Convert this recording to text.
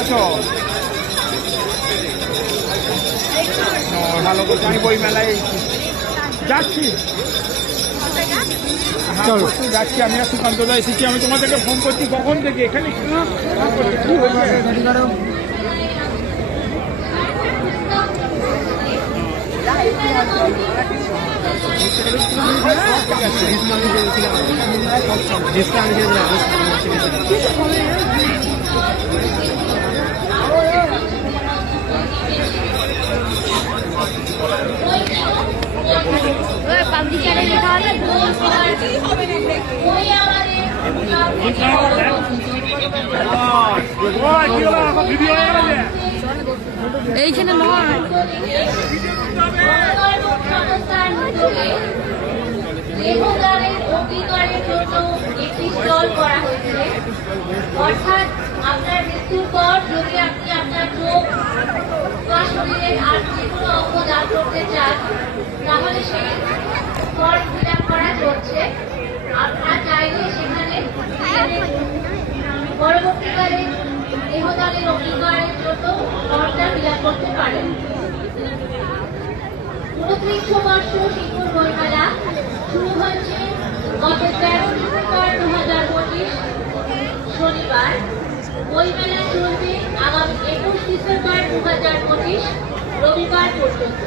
আছো? ভালো করছি, আমি বই মেলায় যাচ্ছি। চলো যাচ্ছি, আমি আর সুকান্ত দা এসেছি। আমি তোমাদেরকে ফোন করছি কখন থেকে, এখানে কি হয়েছে? এইখানে নয়, দেহদানের অঙ্গীকারের জন্য একটি স্টল করা হয়েছে। অর্থাৎ আপনার মৃত্যুর পর যদি আপনি আপনার চোখ বা শরীরের আর যে কোনো অঙ্গ দান করতে চান, তাহলে সেই ফর্ম ফিল আপ করা চলছে। আপনারা চাইলে সেখানে পরবর্তীকালে দেহদানের অঙ্গীকারের জন্য ফর্মটা ফিল আপ করতে পারেন। 29 বর্ষ শিশুর বইমেলা শুরু হয়েছে গত 13 ডিসেম্বর 2025 শনিবার। বইমেলা চলবে আগামী 21 ডিসেম্বর 2025 রবিবার পর্যন্ত।